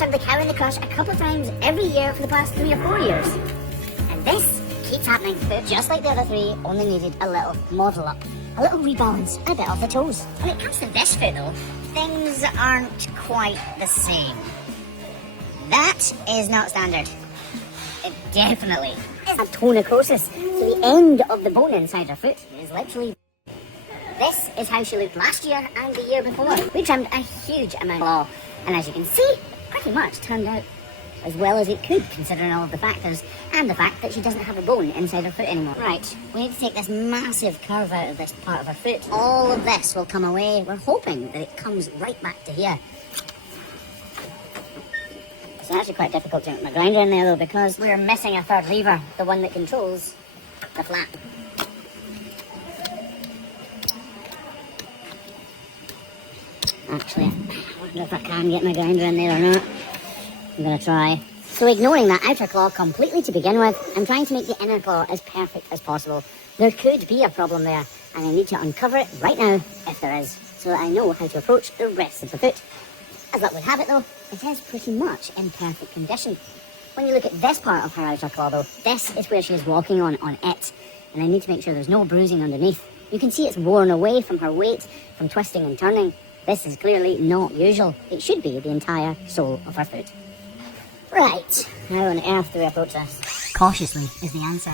butchered the cow in the crush a couple of times every year for the past 3 or 4 years. And this keeps happening. But just like the other three, only needed a little model up. A little rebalance, a bit off the toes. When it comes to this foot though, things aren't quite the same. That is not standard. It definitely is a tonocrosis. So the end of the bone inside her foot is literally... This is how she looked last year and the year before. We trimmed a huge amount of claw, and as you can see, pretty much turned out as well as it could, considering all of the factors, and the fact that she doesn't have a bone inside her foot anymore. Right, we need to take this massive curve out of this part of her foot. All of this will come away. We're hoping that it comes right back to here. It's actually quite difficult to get my grinder in there though, because we're missing a third lever, the one that controls the flap. Actually, I wonder if I can get my grinder in there or not. I'm going to try. So ignoring that outer claw completely to begin with, I'm trying to make the inner claw as perfect as possible. There could be a problem there, and I need to uncover it right now, if there is, so that I know how to approach the rest of the foot. As luck would have it though, it is pretty much in perfect condition. When you look at this part of her outer claw though, this is where she is walking on it, and I need to make sure there's no bruising underneath. You can see it's worn away from her weight, from twisting and turning. This is clearly not usual. It should be the entire sole of her foot. Right, how on earth do we approach this? Cautiously is the answer.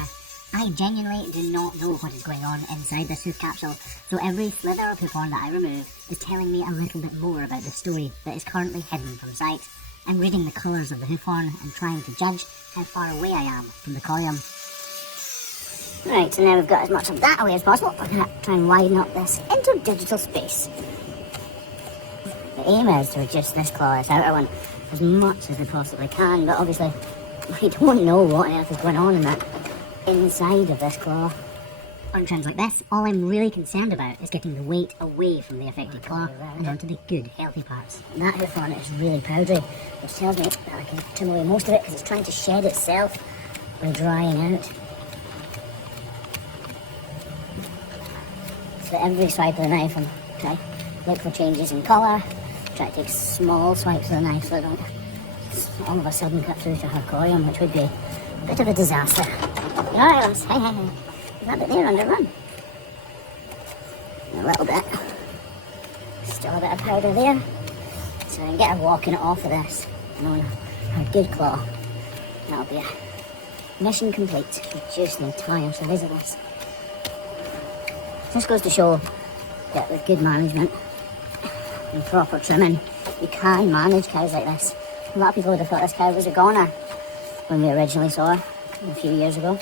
I genuinely do not know what is going on inside this hoof capsule, so every slither of hoof horn that I remove is telling me a little bit more about the story that is currently hidden from sight. I'm reading the colours of the hoof horn and trying to judge how far away I am from the column. Right, so now we've got as much of that away as possible. I'm going to try and widen up this interdigital space. The aim is to reduce this claw, this outer one, as much as we possibly can, but obviously we don't know what on earth is going on in that inside of this claw. On trims like this, all I'm really concerned about is getting the weight away from the affected claw and onto the good, healthy parts. And that hoof on it is really powdery, which tells me that I can trim away most of it because it's trying to shed itself by drying out. So every swipe of the knife, I'm trying to look for changes in colour, try to take small swipes of the knife so I don't all of a sudden cut through to her corium, which would be a bit of a disaster. Alright, Alice, hey, hey, hey. Is that bit there underrun? A little bit. Still a bit of powder there. So I can get her walking it off of this and on her good claw. That'll be a mission complete. Reduce the entire size of this. This goes to show that with good management and proper trimming, you can manage cows like this. A lot of people would have thought this cow was a goner when we originally saw her a few years ago.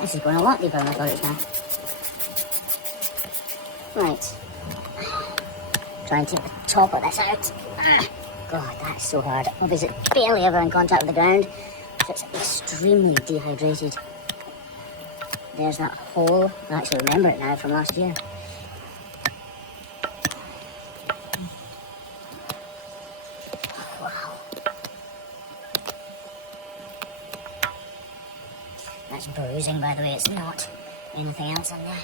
This is going a lot deeper than I thought it was now. Right. Try and take the top of this out. God, that's so hard. Obviously it's barely ever in contact with the ground, so it's extremely dehydrated. There's that hole. I actually remember it now from last year. Wow. That's bruising, by the way, it's not anything else on there.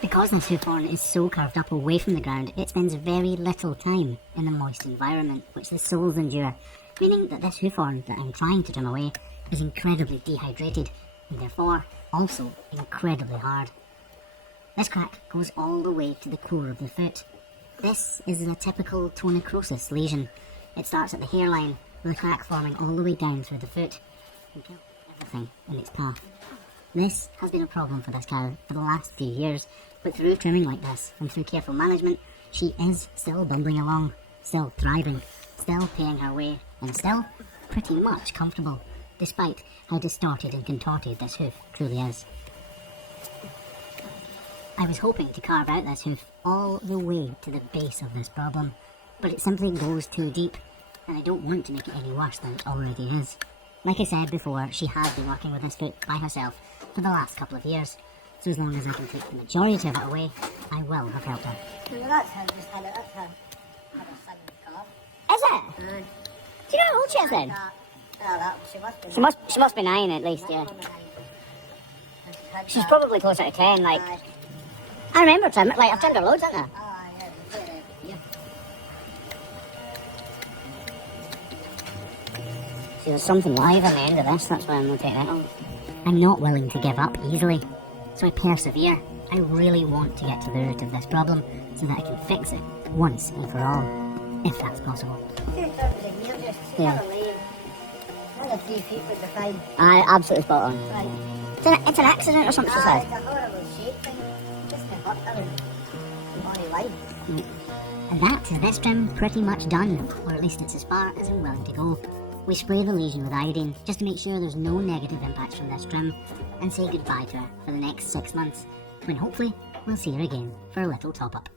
Because this hoof horn is so curved up away from the ground, it spends very little time in the moist environment which the soles endure, meaning that this hoof horn that I'm trying to trim away is incredibly dehydrated and therefore also incredibly hard. This crack goes all the way to the core of the foot. This is a typical tonocrosis lesion. It starts at the hairline with a crack forming all the way down through the foot and kills everything in its path. This has been a problem for this cow for the last few years, but through trimming like this and through careful management, she is still bumbling along, still thriving, still paying her way, and still pretty much comfortable, despite how distorted and contorted this hoof truly is. I was hoping to carve out this hoof all the way to the base of this problem, but it simply goes too deep, and I don't want to make it any worse than it already is. Like I said before, she has been working with this foot by herself for the last couple of years, so as long as I can take the majority of it away, I will have helped her. Well, that's how just had a sudden cough. Is Aye. Do you know how old she is then? She must be 9 at least, yeah. She's probably closer to 10, like. I remember trimming, like I've trimmed her loads, haven't I? Yeah. See, there's something live on the end of this, that's why I'm not taking it on. I'm not willing to give up easily, so I persevere. I really want to get to the root of this problem so that I can fix it once and for all, if that's possible. 2 turns a year, just Yeah. never lane. Another 3 feet would be fine. Aye, absolutely spot on. Right. It's an accident or something, she said. It's a horrible shape thing. Just to hurt her and on the line. And that is this trim pretty much done, or at least it's as far as I'm willing to go. We spray the lesion with iodine just to make sure there's no negative impacts from this trim, and say goodbye to her for the next 6 months, when hopefully we'll see her again for a little top up.